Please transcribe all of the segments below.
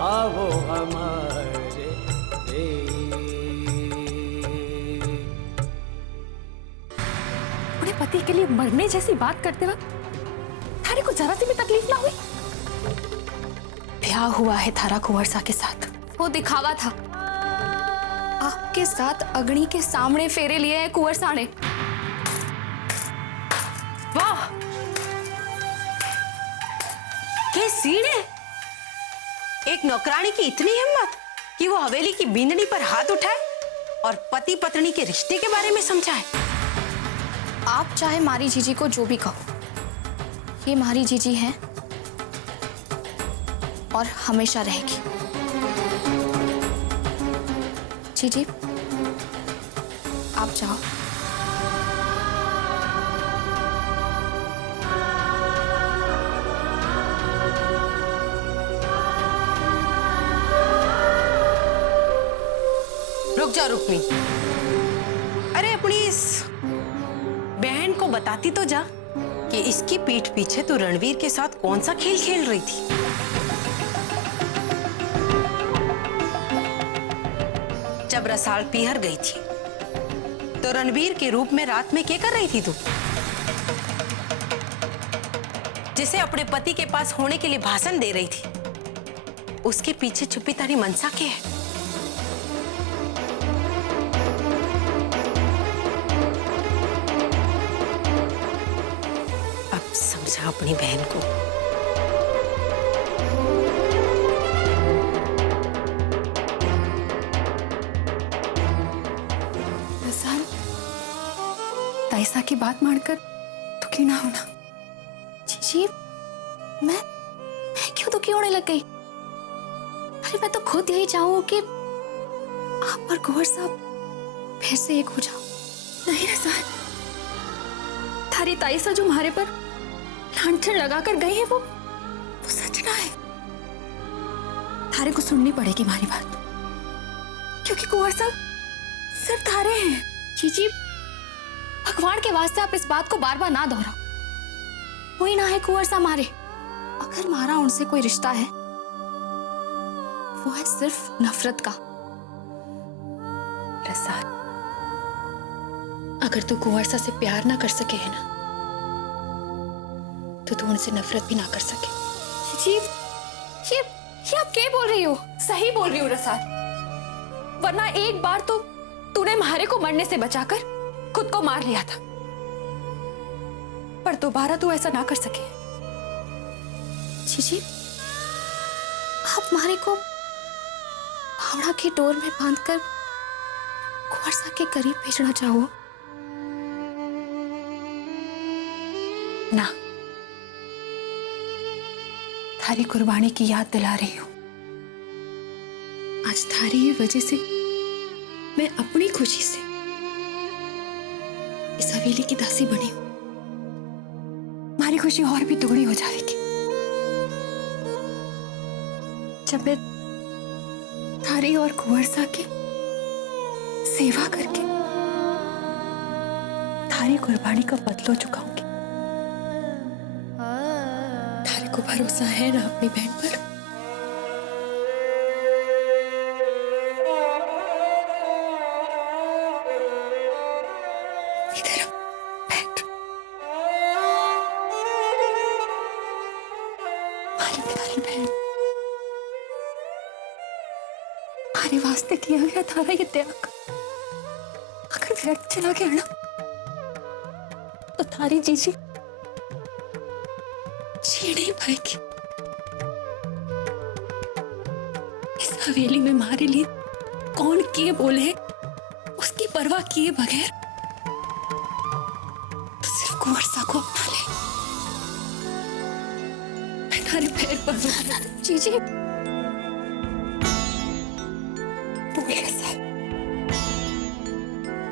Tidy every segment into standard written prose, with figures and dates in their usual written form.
आओ हमारे अपने पति के लिए मरने जैसी बात करते वक्त थारे को जरा सी भी तकलीफ ना हुई? ब्याह हुआ है थारा कुंवर सा के साथ, वो दिखावा था। आपके साथ अग्नि के सामने फेरे लिए हैं कुंवर सा ने। वाह, के सीने! एक नौकरानी की इतनी हिम्मत कि वो हवेली की बींदनी पर हाथ उठाए और पति पत्नी के रिश्ते के बारे में समझाए। आप चाहे मारी जीजी को जो भी कहो, ये मारी जीजी है और हमेशा रहेगी। जीजी आप जाओ। रुक जा रुक्मी, अरे अपनी इस बहन को बताती तो जा कि इसकी पीठ पीछे तो रणवीर के साथ कौन सा खेल खेल रही थी। जब रसाल पीहर गई थी तो रणवीर के रूप में रात में क्या कर रही थी तू, जिसे अपने पति के पास होने के लिए भाषण दे रही थी? उसके पीछे छुपी तारी मनसा क्या है? अब समझा अपनी बहन को। रसाल, ताइसा की बात मानकर दुखी ना होना। जीजी, मैं क्यों दुखी होने लग गई? अरे मैं तो खुद यही चाहूं कि आप और कुंवर साहब फिर से एक हो जाओ। नहीं रसाल, थारी ताइसा जो हमारे पर लांछन लगाकर गई है वो सच ना है। थारे को सुननी पड़ेगी हमारी बात, क्योंकि कुंवर साहब सिर्फ थारे हैं। जीजी, भगवान के वास्ते आप इस बात को बार बार ना दोहराओ। कोई ना है कुंवर साहब मारे, अगर हमारा उनसे कोई रिश्ता है वो है सिर्फ नफरत का। रसाल, अगर तू कुंवर सा से प्यार ना कर सके है ना, तो तू उनसे नफरत भी ना कर सके। जी, ये आप क्या बोल रही हो? सही बोल रही हो रसाल, वरना एक बार तो तूने म्हारे को मरने से बचाकर खुद को मार लिया था, पर दोबारा तू ऐसा ना कर सके। जी, आप म्हारे को हावड़ा की डोर में बांधकर कुंवर सा के करीब भेजना चाहो ना? थारी कुर्बानी की याद दिला रही हूं। आज थारी ही वजह से मैं अपनी खुशी से इस हवेली की दासी बनी हूं। हमारी खुशी और भी दुगनी हो जाएगी जब मैं थारी और कुंवर सा की सेवा करके थारी कुर्बानी का बदला चुकाऊंगी। थारे को भरोसा है ना अपनी बहन पर? इधर बैठ। हमारी प्यारी बहन, हमारे वास्ते किया गया थारा ये त्याग अगर व्यर्थ चला गया ना, तो थारी जीजी जी नहीं पाएगी। इस हवेली में हमारे लिए कौन किए बोले उसकी परवाह किए बगैर तो सिर्फ कुंवर सा को अपना ले। मैं थारे पैर पर जीजी बोल रहा,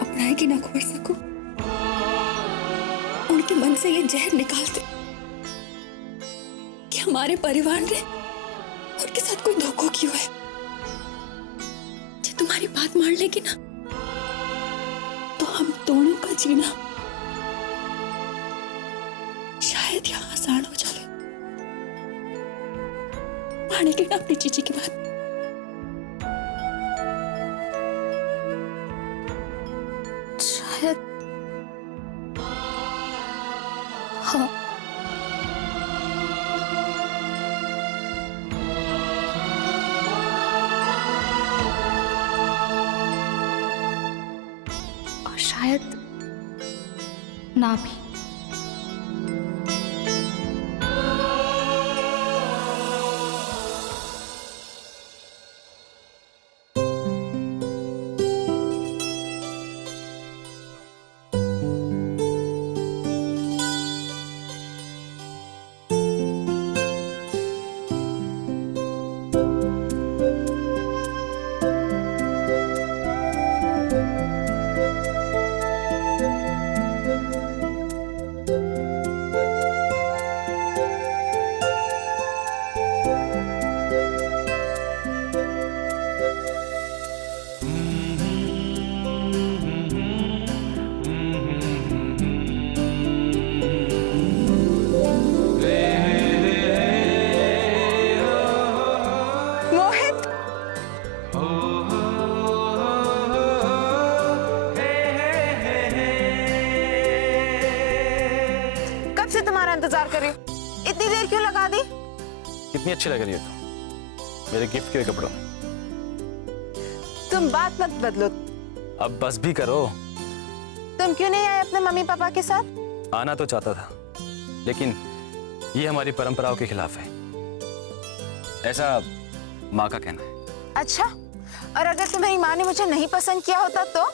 अपनाएगी ना कुंवर सा को? उनके मन से ये जहर निकाल दे कि हमारे परिवार ने उनके साथ कोई धोखा क्यों है। जी तुम्हारी बात मान लेगी ना, तो हम दोनों का जीना शायद यहां आसान हो जाए। माने की ना अपनी चीची की बात। शायद हाँ, और शायद ना भी। मोहित, कब से तुम्हारा इंतजार कर रही हूँ, इतनी देर क्यों लगा दी? कितनी अच्छी लग रही है तुम मेरे गिफ्ट के कपड़ों में। तुम बात मत बदलो। अब बस भी करो। तुम क्यों नहीं आए अपने मम्मी पापा के साथ? आना तो चाहता था, लेकिन ये हमारी परंपराओं के खिलाफ है, ऐसा माँ का कहना है। अच्छा, और अगर तुम्हारी माँ ने मुझे नहीं पसंद किया होता तो?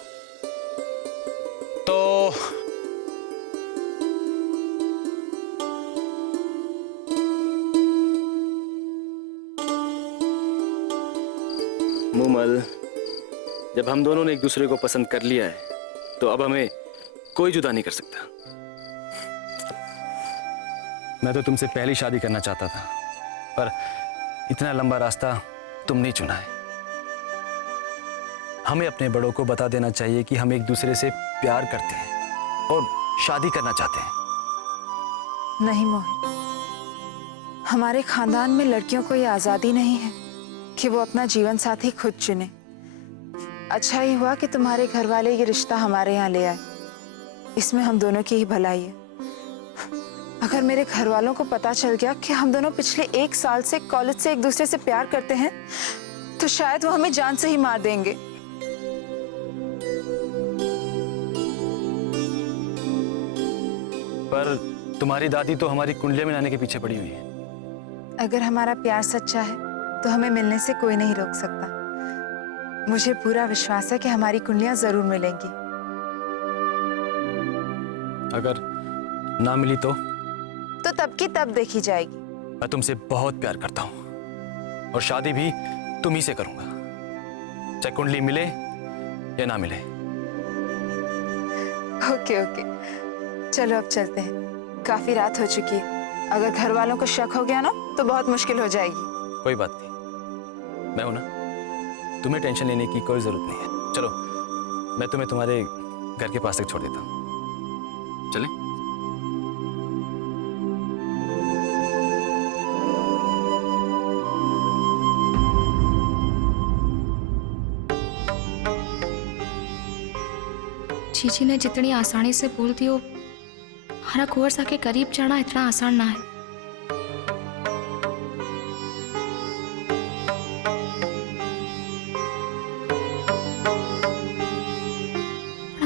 मूमल, जब हम दोनों ने एक दूसरे को पसंद कर लिया है तो अब हमें कोई जुदा नहीं कर सकता। मैं तो तुमसे पहली शादी करना चाहता था, पर इतना लंबा रास्ता तुमने चुना है। हमें अपने बड़ों को बता देना चाहिए कि हम एक दूसरे से प्यार करते हैं और शादी करना चाहते हैं। नहीं मोहित, हमारे खानदान में लड़कियों को ये आजादी नहीं है कि वो अपना जीवन साथी खुद चुने। अच्छा ही हुआ कि तुम्हारे घर वाले ये रिश्ता हमारे यहाँ ले आए, इसमें हम दोनों की ही भलाई है। अगर मेरे घर वालों को पता चल गया कि हम दोनों पिछले 1 साल से कॉलेज से एक दूसरे से प्यार करते हैं तो शायद वो हमें जान से ही मार देंगे। पर तुम्हारी दादी तो हमारी कुंडलियां मिलाने के पीछे पड़ी हुई है। अगर हमारा प्यार सच्चा है तो हमें मिलने से कोई नहीं रोक सकता। मुझे पूरा विश्वास है कि हमारी कुंडलियां जरूर मिलेंगी। अगर ना मिली तो तब की तब देखी जाएगी। मैं तुमसे बहुत प्यार करता हूं और शादी भी तुम ही से करूंगा, चाहे कुंडली मिले या ना मिले। ओके ओके, चलो अब चलते हैं, काफी रात हो चुकी है। अगर घर वालों को शक हो गया ना तो बहुत मुश्किल हो जाएगी। कोई बात नहीं, मैं हूं ना, तुम्हें टेंशन लेने की कोई जरूरत नहीं है। चलो, मैं तुम्हें तुम्हारे घर के पास तक छोड़ देता हूं। चलें? चीची ने जितनी आसानी से बोल दी हो, हमारा कुंवर सा के करीब जाना इतना आसान ना है।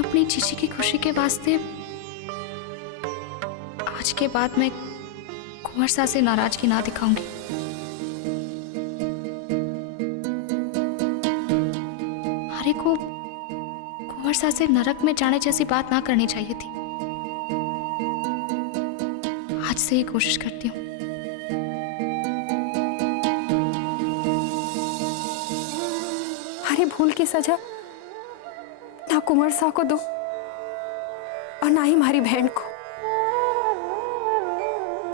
अपनी चीची की खुशी के वास्ते आज के बाद मैं कुंवर सा से नाराजगी ना दिखाऊंगी। हरे को कुंवर सा से नरक में जाने जैसी बात ना करनी चाहिए थी। आज से ही कोशिश करती हूँ। हमारी भूल की सजा ना कुंवर सा को दो और ना ही हमारी बहन को।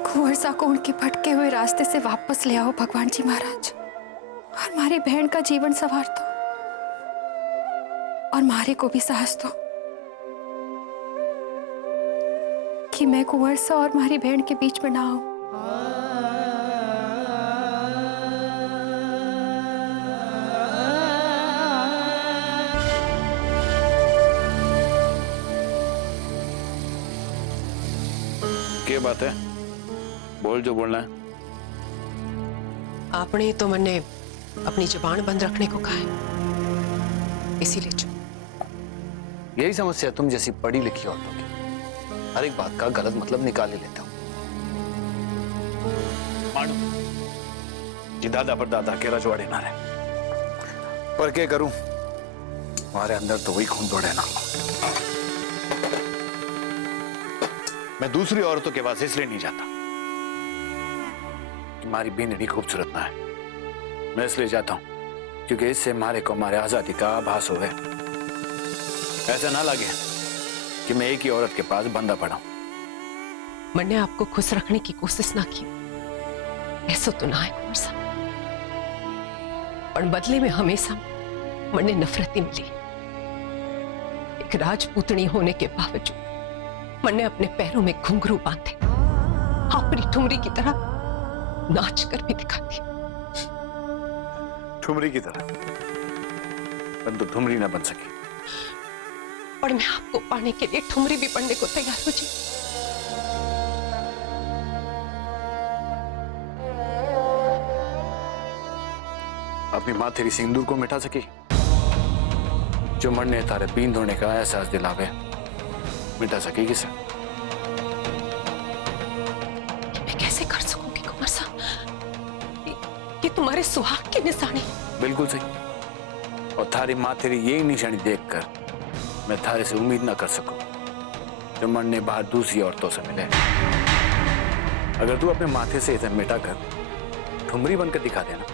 कुंवर सा को उनके भटके हुए रास्ते से वापस ले आओ भगवान जी महाराज, और हमारी बहन का जीवन संवार दो और मारे को भी साहस दो कि मैं कुंवर सा और हमारी बहन के बीच में ना आऊं। ये बात है, बोल जो बोलना है। आपने तो मैंने अपनी जुबान बंद रखने को कहा है, इसीलिए चुप। यही समस्या है तुम जैसी पढ़ी लिखी औरतों की, हर एक बात का गलत मतलब निकाल ही लेते हो। मानो जी दादा पर दादा के रजवाड़े ना रहे, पर क्या करूं, हमारे अंदर तो वही खून दौड़े ना। मैं दूसरी औरतों के पास इसलिए नहीं जाता कि हमारी बीनड़ी खूबसूरत ना है, मैं इसलिए जाता हूं क्योंकि इससे हमारे को हमारे आजादी का आभास हो गया। ऐसा ना लगे कि मैं एक ही औरत के पास बंधा पड़ा हूं। मैंने आपको खुश रखने की कोशिश ना की, ऐसा तो ना है कुंवर साहब, पर बदले में हमेशा मैंने नफरत ही मिली। एक राजपूतनी होने के बावजूद मैंने अपने पैरों में घुंघरू बांधे, अपनी ठुमरी की तरह नाच कर भी दिखाती। ठुमरी की तरह, परंतु ठुमरी ना बन सकी। और मैं आपको पाने के लिए ठुमरी भी पढ़ने को तैयार हो जी। अपनी माँ तेरी सिंदूर को मिटा सकी, जो मन ने तारे पीन धोने का एहसास दिलावे, मिटा सकेगी से? मैं कैसे कर सकूंगी कुंवर साहब, ये तुम्हारे सुहाग की निशानी। बिल्कुल सही। और थारी माँ तेरी यही निशानी देखकर मैं थारे से उम्मीद ना कर सकूं जो मन ने बाहर दूसरी औरतों से मिले। अगर तू अपने माथे से इसे मिटाकर ठुमरी बनकर दिखा देना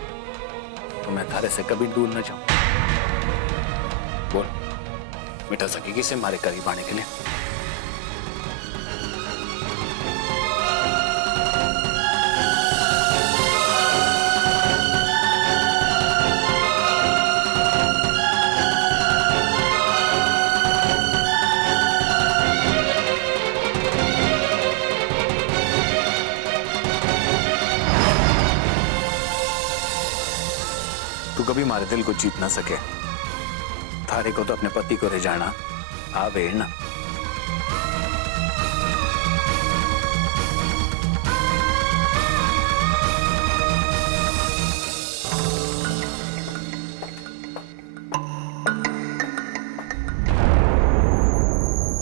तो मैं थारे से कभी दूर न जाऊं। बोल, मिटा सकेगी इसे हमारे करीब आने के लिए? तू कभी हमारे दिल को जीत ना सके, थारे को तो अपने पति को रिझाना आवे ना।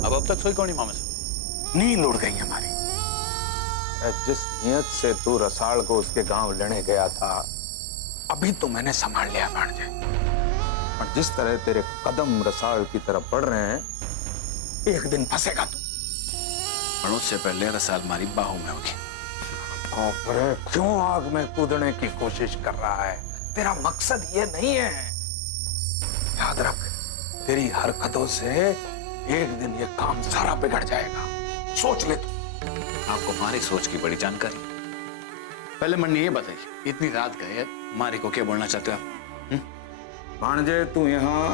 अब तक सोई कौन ही मामा से नींद उड़ गई हमारी। जिस नियत से तू रसाल को उसके गांव लेने गया था, अभी तो मैंने संभाल लिया भांजे। और जिस तरह तेरे कदम रसाल की तरफ बढ़ रहे हैं, एक दिन फंसेगा तू। और उससे पहले रसाल हमारी बाहों में होगी। अरे क्यों आग में कूदने की कोशिश कर रहा है? तेरा मकसद ये नहीं है। याद रख, तेरी हरकतों से एक दिन ये काम सारा बिगड़ जाएगा। सोच ले तू। आपको हमारी सोच की बड़ी जानकारी। पहले मन ने ये बताइए, इतनी रात गए हमारे को क्या बोलना चाहते हो? भांजे, तू यहाँ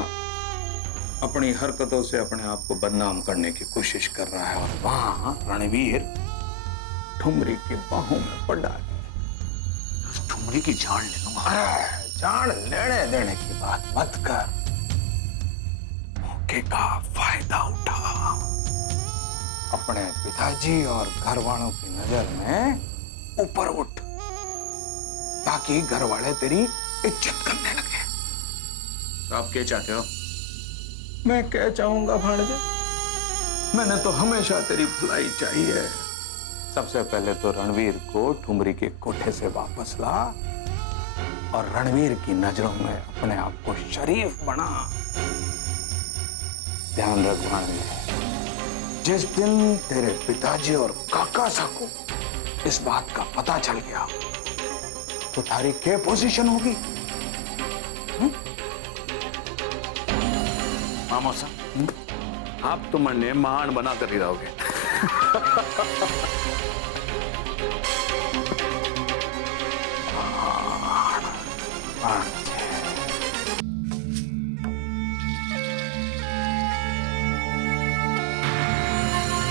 अपनी हरकतों से अपने आप को बदनाम करने की कोशिश कर रहा है, और वहां रणवीर ठुमरी की बाहों में पड़ डाली। ठुमरी की जान ले लूंगा। अरे जान लेने देने की बात मत कर, मौके का फायदा उठा। अपने पिताजी और घर वालों की नजर में ऊपर उठ, ताकि घर वाले तेरी इज्जत करने लगे। तो आप क्या चाहते हो? मैं क्या चाहूंगा भांजे? मैंने तो हमेशा तेरी भलाई चाहिए। सबसे पहले तो रणवीर को ठुमरी के कोठे से वापस ला, और रणवीर की नजरों में अपने आप को शरीफ बना। ध्यान रख भांजे, जिस दिन तेरे पिताजी और काका साहब को इस बात का पता चल गया तो थारी क्या पोजीशन होगी? मामा साहब, आप तो मन ने महान बना कर ही रहोगे।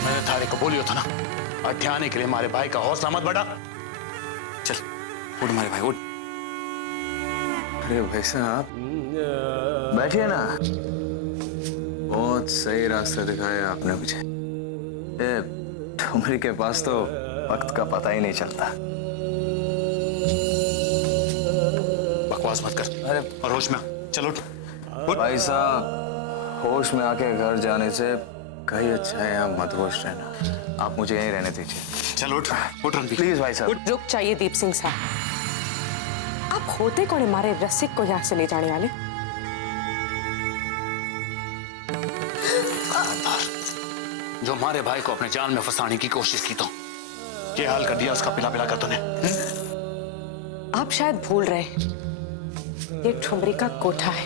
मैंने थारे को बोलियो था ना, अध्याने के लिए हमारे भाई का हौसला मत बढ़ा। चल उठ हमारे भाई, उठ। अरे भाई साहब, बैठिए ना। बहुत सही रास्ता दिखाया आपने मुझे। ठुमरी के पास तो वक्त का पता ही नहीं चलता। बकवास मत कर। अरे और होश में आ। चलो उठ। भाई साहब, होश में आके घर जाने से कहीं अच्छा है यहाँ मदहोश रहना। आप मुझे यहीं रहने दीजिए। चलो उठ। उठ रणवीर। प्लीज भाई साहब। रुक चाहिए दीप सिंह साहब। आप होते कौन हमारे रसिक को यहाँ से ले जाने वाले? जो हमारे भाई को अपने जाल में फंसाने की कोशिश की तो ये हाल कर दिया उसका पिला पिला कर तूने। आप शायद भूल रहे हैं, ये ठुमरी का कोठा है,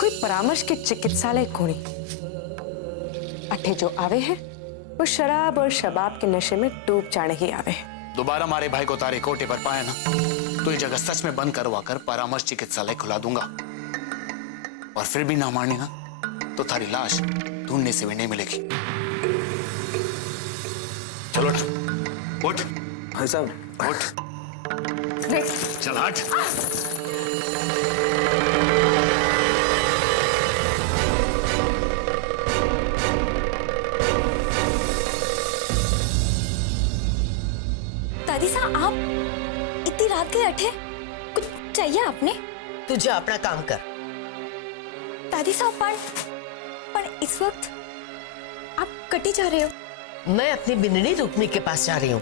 कोई परामर्श के चिकित्सालय कोनी। अठे जो आवे हैं वो शराब और शबाब के नशे में डूब जाने ही आवे हैं। दोबारा हमारे भाई को तारे कोटे पर पाया ना तो ये जगह सच में बंद करवा कर परामर्श चिकित्सालय खुला दूंगा। और फिर भी ना मानी ना तो थारी लाश ढूंढने से भी नहीं मिलेगी। चलो उठ। उठ भाई साहब उठ। चल हट। दादी साहब, आप इतनी रात के अठे कुछ चाहिए आपने? तू जा अपना काम कर। दादी साहब, पर इस वक्त आप कटी जा रहे हो? मैं अपनी बिन्नी रुक्मी के पास जा रही हूँ।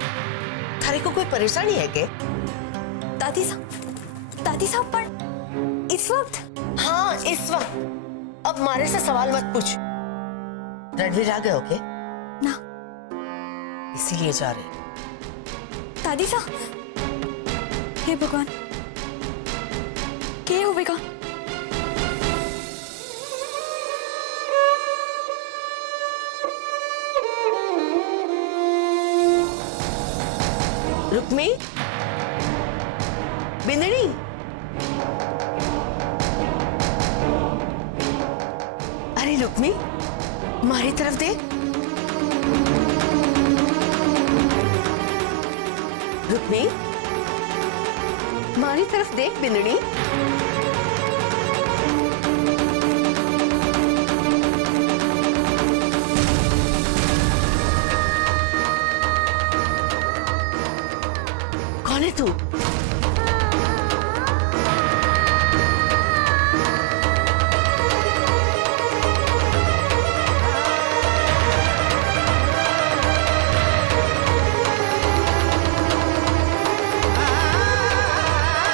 थारे को कोई परेशानी है क्या? दादी साहब, पर इस वक्त? हाँ इस वक्त। अब मारे से सवाल मत पूछ। रणवीर आ गए हो क्या? ना। इसीलिए जा रही हूँ। दादी साहब, हे भगवान, क्या होगा? रुक्मी, बिंदनी, अरे रुक्मी, हमारी तरफ देख। रुक्मी, हमारी तरफ देख बिंदनी।